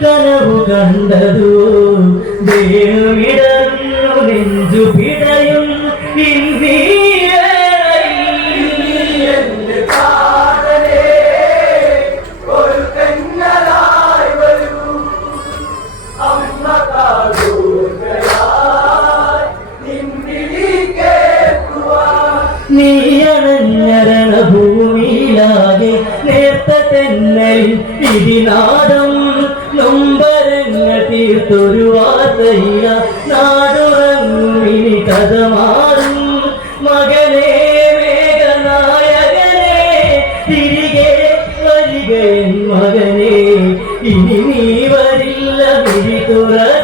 കനവു കണ്ടതു. വേണുമിടന്നു നെഞ്ചു പിടയും നീയണഞ്ഞരണ ഭൂമിയിലാകെ നേർത്ത തെന്നലിൽ ഇതിനാദം തീർത്തൊരു വാർത്തയ്യ നാടുറങ്ങും ഇനി കഥ മാറും മകനെ വേഗനായകനെ തിരികെ വരികൻ മകനെ ഇനി നീ വരില്ല വിരി തുറക്കില്ല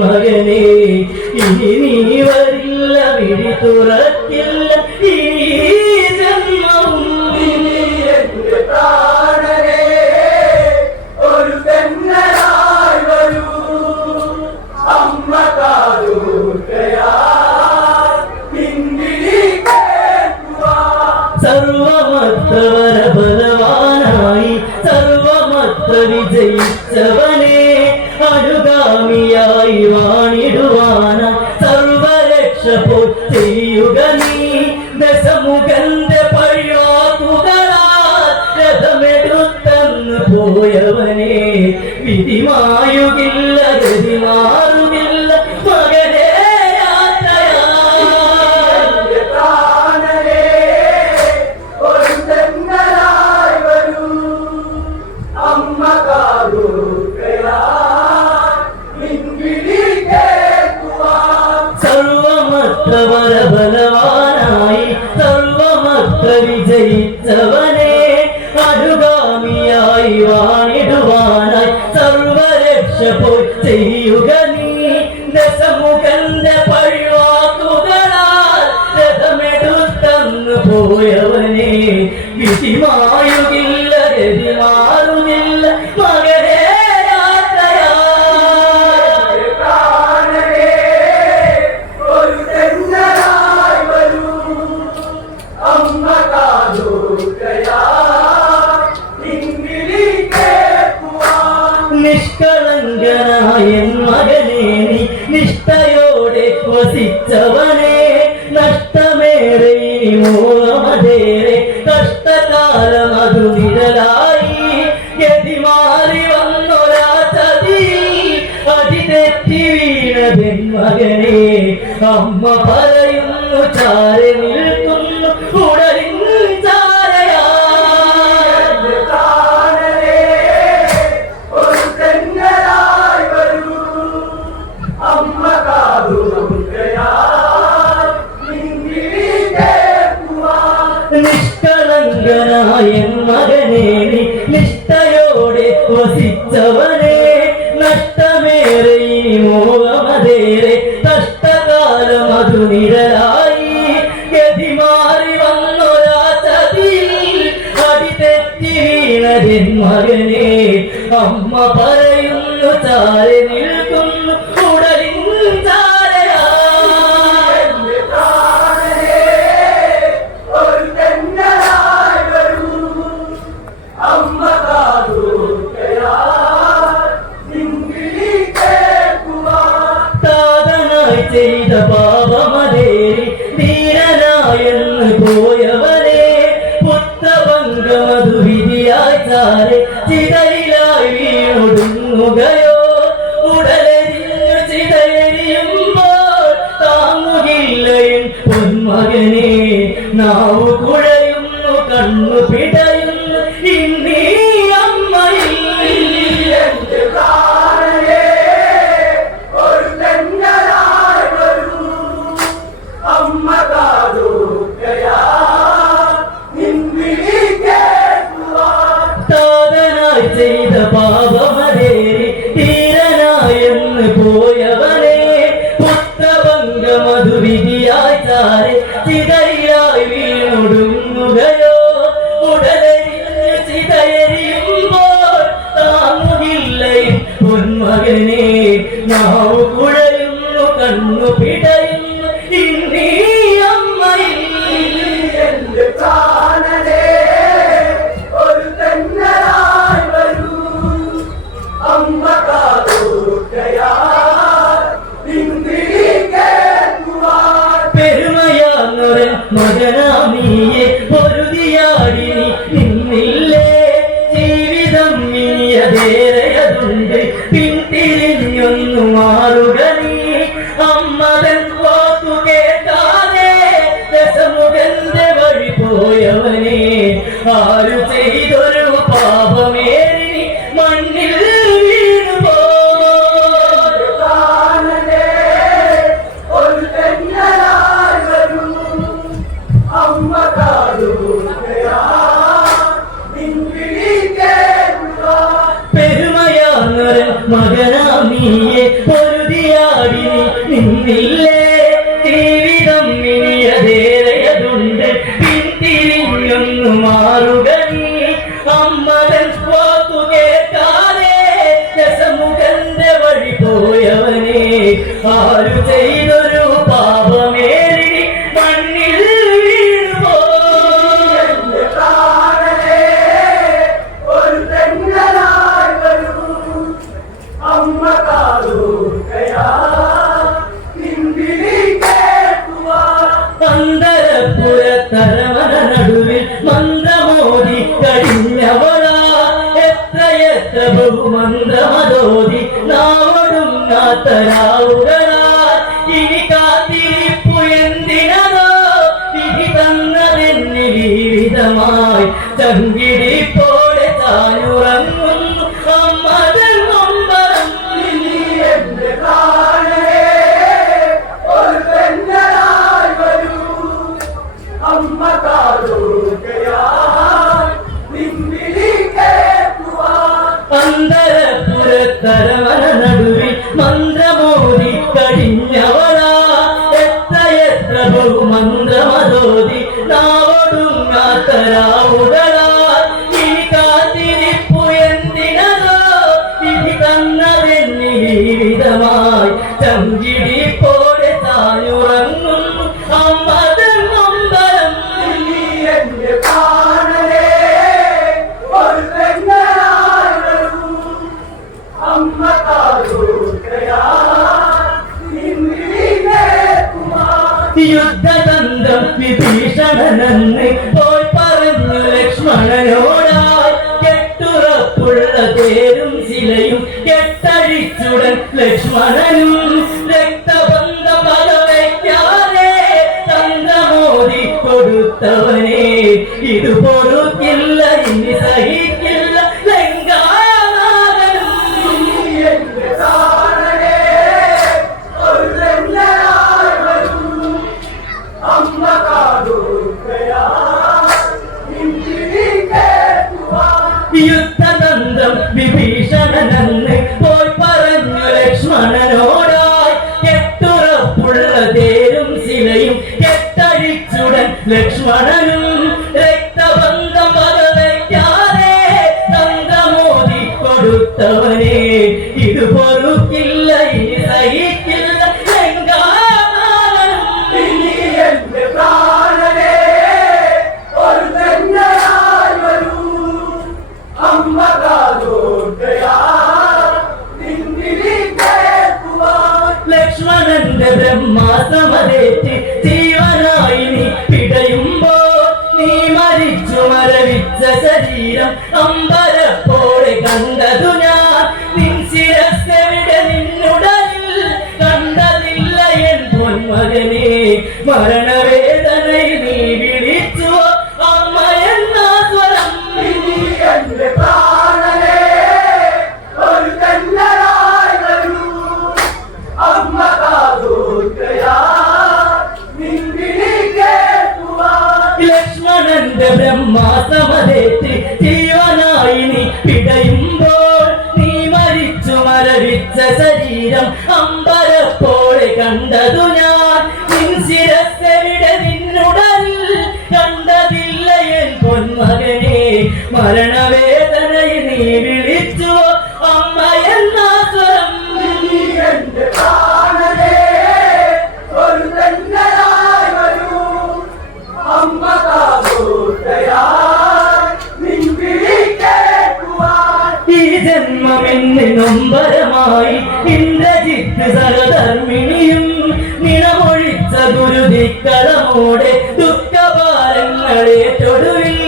മകനെ ഇനി നീ വരില്ല വിഴി തുറക്കില്ല ഇനി ജന്മവും ഒരു പെണ്ണരായി വരൂ. അമ്മ കേൾക്കുവാൻ സർവമത്തവര ബലവാനായി സർവമത്ത വിജയിച്ചവനെ അനുഗാമിയായി വാണിടുവാന സർവരക്ഷ പോ ചെയ്യുക നീ. ദശമുഖന്റെ പഴിവാക്കുകളാ രഥമെടുത്തെന്ന് പോയവനെ വിധിമായുകില്ല ഗതി വരൂ അമ്മ കാതോർക്കയായി നിന്നിലി കേൾക്കുവാൻ നിഷ്കളങ്കനായ മകനെ നീ നിഷ്ഠയോടെ വസിച്ചവനെ നഷ്ടമേറെ ഇനി നിഷ്ഠയോടെ താങ്ങുകയോ ഉടലെരിഞ്ഞു ചിതയെരിയുമ്പോൾ താങ്ങുകില്ലയും പൊന്മകനെ നാവ് കുഴയുന്നു കണ്ണു പിടയുന്നു. ഇന്നീ അമ്മയിൽ അമ്മ കാതോക്കയാ ചെയ്ത മന്ദമതോതി നാവടുങ്ങാത്ത രാവുകൾ തേരും ശിലയും കെട്ടഴിച്ചുടൻ ലക്ഷ്മണനും രക്തബന്ധ പകവയ്ക്കാതെ തന്ത്രമോദി കൊടുത്തവനെ. ഇത് പൊറുക്കില്ല ഇനി സഹിക്കില്ല യുദ്ധ ബന്ധം വിഭീഷണനെന്ന് പോയി പറഞ്ഞു ലക്ഷ്മണനോടായി. എത്തുറപ്പുള്ള തേരും ശിലയും കെട്ടഴിച്ചുടൻ ലക്ഷ്മണൻ മരണവേദനയിൽ നീ വിളിച്ചു അമ്മ എന്ന സ്വരം എന്റെ പ്രാണനെ ഒരു കണ്ണനായി വരൂ അമ്മ ലക്ഷ്മണന്റെ ബ്രഹ്മാസമതേറ്റ് ജീവനായി നീ പിടയുമ്പോൾ നീ മരിച്ചു മരവിച്ച ശരീരം അമ്പലപ്പോളെ കണ്ടതു ഞാൻ ജന്മമെന്ന് നമ്പരമായി ഇന്ദ്രജിത്ത് സഹധർമ്മിണിയും വരൂ അമ്മ ദുഃഖഭാരങ്ങളെ തൊടുവിൽ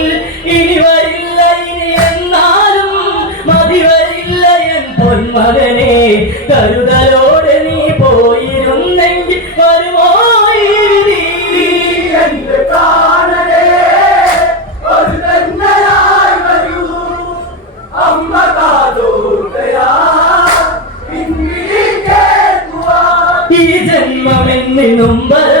ഇനി വരില്ല ഇനി എന്നാലും മതി വരില്ല എൻ പൊന്മകനെ കരുതലോടെ നീ പോയിരുന്നെങ്കിൽ വരുമോ ഈ വിധി? ഒരു തന്നലായി വരൂ അമ്മ ഈ ജന്മമെന്നിനും പരമായി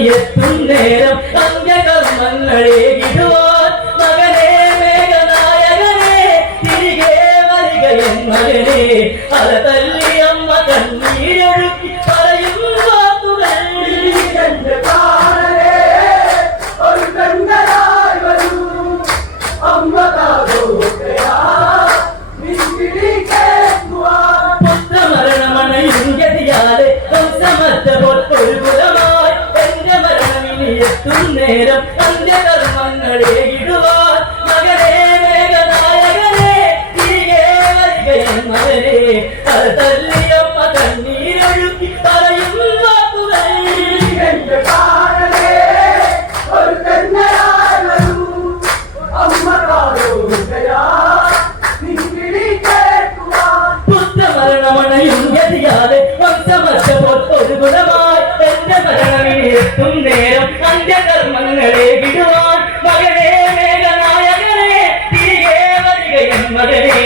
മരണമിനി എത്തും നേരം അന്ത്യകർമ്മങ്ങളെ ഇടുവാൻ മകനെ മേഘനായകനെ തിരികെ വരികയൻ മകനെ. തല്ലിയമ്മ കണ്ണീരൊഴുക്കി പറയും വാക്കുകൾ. എന്റെ പ്രാണനെ ഒരു തന്നലായി അമ്മ വംശമറ്റപ്പോൾ ഒരു ഗുണമായി എന്റെ മരണമിനി എത്തും. നേരം അന്ത്യകർമ്മങ്ങളെ വിടുവാൻ മകനെ മേഘനായകനെ തിരികെ വരികയും മകനെ